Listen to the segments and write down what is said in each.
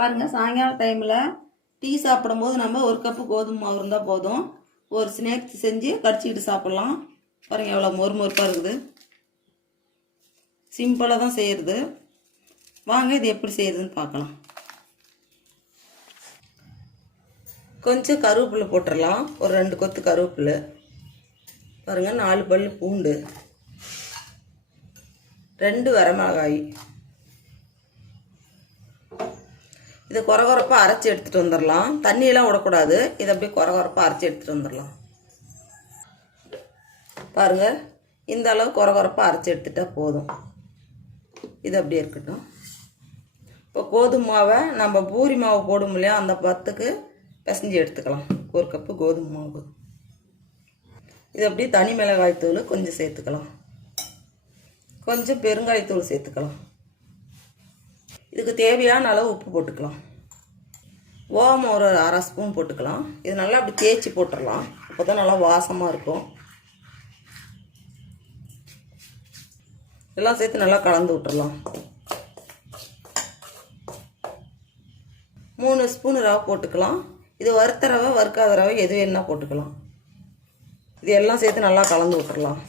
பாருங்கள் சாயங்கால டைமில் டீ சாப்பிடும்போது நம்ம ஒரு கப்பு கோதுமை மாவு இருந்தால் போதும். ஒரு ஸ்நாக்ஸ் செஞ்சு கடிச்சிக்கிட்டு சாப்பிட்லாம். பாருங்கள் எவ்வளோ மொறு மொறுப்பாக இருக்குது. சிம்பிளாக தான் செய்கிறது வாங்க இது எப்படி செய்கிறதுன்னு பார்க்கலாம். கொஞ்சம் கருவேப்பிலை போட்டுடலாம் ஒரு ரெண்டு கொத்து கருவேப்பிலை. பாருங்கள் நாலு பல் பூண்டு. ரெண்டு வரமிளகாய் இதை குறகுறப்பாக அரைச்சி எடுத்துகிட்டு வந்துடலாம் தண்ணியெல்லாம் விடக்கூடாது. இதை அப்படியே குறகுறப்பாக அரைச்சி எடுத்துகிட்டு வந்துடலாம் பாருங்கள் இந்த அளவு குறகுறப்பாக அரைச்சி எடுத்துட்டால் போதும். இது அப்படியே இருக்கட்டும். இப்போ கோதுமை மாவை நம்ம பூரி மாவு போடும் இல்லையா? அந்த பத்துக்கு பிசைஞ்சு எடுத்துக்கலாம். ஒரு கப்பு கோதுமை மாவு. இது அப்படியே தனி மிளகாய் தூள் கொஞ்சம் சேர்த்துக்கலாம். கொஞ்சம் பெருங்காயத்தூள் சேர்த்துக்கலாம். இதுக்கு தேவையான அளவு உப்பு போட்டுக்கலாம். ஓமம் ஒரு அரை ஸ்பூன் போட்டுக்கலாம். இது நல்லா அப்படி தேய்ச்சி போட்டுடலாம் அப்போ தான் நல்லா வாசமாக இருக்கும். எல்லாம் சேர்த்து நல்லா கலந்து விட்டுடலாம் மூணு ஸ்பூன் ரவை போட்டுக்கலாம். இது வறுத்த ரவை வறுக்காத ரவை எது வேணுன்னா போட்டுக்கலாம். இது எல்லாம் சேர்த்து நல்லா கலந்து விட்டுடலாம்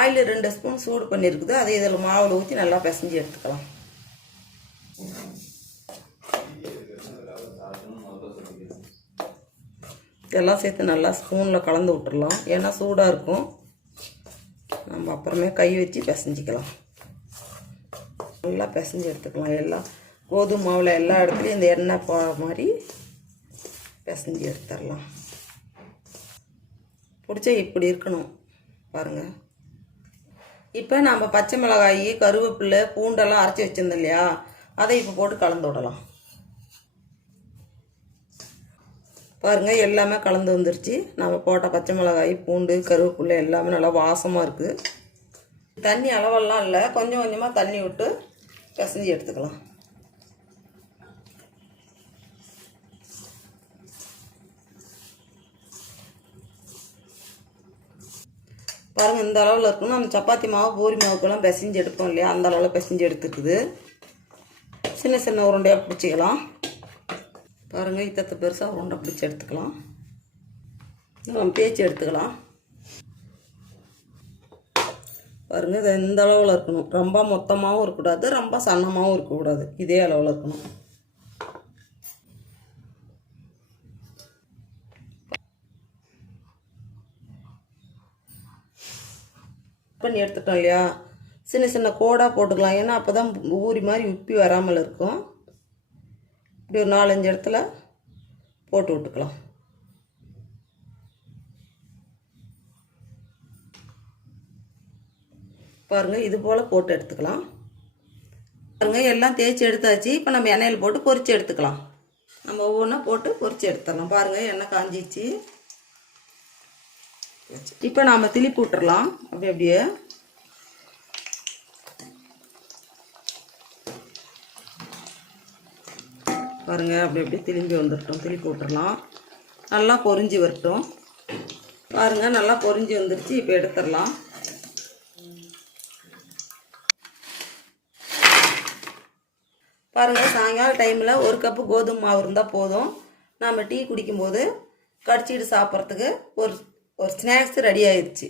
ஆயில் ரெண்டு ஸ்பூன் சூடு பண்ணியிருக்குது அதை இதில் மாவில் ஊற்றி நல்லா பிசைஞ்சு எடுத்துக்கலாம். இதெல்லாம் சேர்த்து நல்லா ஸ்பூனில் கலந்து விட்டுடலாம் ஏன்னா சூடாக இருக்கும். நம்ம அப்புறமே கை வச்சு பிசைஞ்சிக்கலாம். நல்லா பிசைஞ்சு எடுத்துக்கலாம். எல்லாம் கோதுமை மாவில் எல்லா இடத்துலையும் இந்த எண்ணெய் போகிற மாதிரி பிசைஞ்சு எடுத்துடலாம். பிடிச்சா இப்படி இருக்கணும். பாருங்கள் இப்போ நம்ம பச்சை மிளகாய் கருவேப்பிலை பூண்டெல்லாம் அரைச்சி வச்சிருந்தோம் இல்லையா? அதை இப்போ போட்டு கலந்து விடலாம். பாருங்கள் எல்லாமே கலந்து வந்துருச்சு. நம்ம போட்ட பச்சை மிளகாய் பூண்டு கருவேப்பிள்ளை எல்லாமே நல்லா வாசமாக இருக்குது தண்ணி அளவெல்லாம் இல்லை. கொஞ்சம் கொஞ்சமாக தண்ணி விட்டு பிசைஞ்சு எடுத்துக்கலாம். பாருங்கள் இந்த அளவில் இருக்கணும். நம்ம சப்பாத்தி மாவு பூரி மாவுக்கெல்லாம் பிசைஞ்சு எடுப்போம் இல்லையா? அந்த அளவில் பிசைஞ்சு எடுத்துக்குது. சின்ன சின்ன உருண்டையாக பிடிச்சிக்கலாம். பாருங்கள் இத்தத்தை பெருசாக உருண்டை பிடிச்சி எடுத்துக்கலாம். நம்ம பேச்சு எடுத்துக்கலாம். பாருங்கள் இது இந்த அளவில் இருக்கணும். ரொம்ப மொத்தமாகவும் இருக்கக்கூடாது ரொம்ப சன்னமாகவும் இருக்கக்கூடாது. இதே அளவில் இருக்கணும். பண்ணி எடுத்துட்டோம் இல்லையா? சின்ன சின்ன கோடாக போட்டுக்கலாம். ஏன்னா அப்போ தான் ஊறி மாதிரி உப்பி வராமல் இருக்கும். இப்படி ஒரு நாலஞ்சு இடத்துல போட்டு விட்டுக்கலாம். பாருங்கள் இது போல் போட்டு எடுத்துக்கலாம். பாருங்கள் எல்லாம் தேய்ச்சி எடுத்தாச்சு. இப்போ நம்ம எண்ணெயில் போட்டு பொறிச்சு எடுத்துக்கலாம். நம்ம ஒவ்வொன்றா போட்டு பொறிச்சு எடுத்துடலாம். பாருங்கள் எண்ணெய் காஞ்சிச்சு. இப்போ நாம் திருப்பி விட்டுறலாம். அப்படி அப்படியே. பாருங்கள் அப்படி அப்படியே திரும்பி வந்துட்டோம் திருப்பி விட்டுறலாம் நல்லா பொரிஞ்சு வரட்டும். பாருங்கள் நல்லா பொரிஞ்சு வந்துருச்சு. இப்போ எடுத்துடலாம். பாருங்கள் சாயங்கால டைமில் ஒரு கப்பு கோதுமை மாவு இருந்தால் போதும். நாம் டீ குடிக்கும்போது கடிச்சிட்டு சாப்பிட்றதுக்கு ஒரு ஒரு ஸ்நாக்ஸ் ரெடி ஆயிடுச்சு.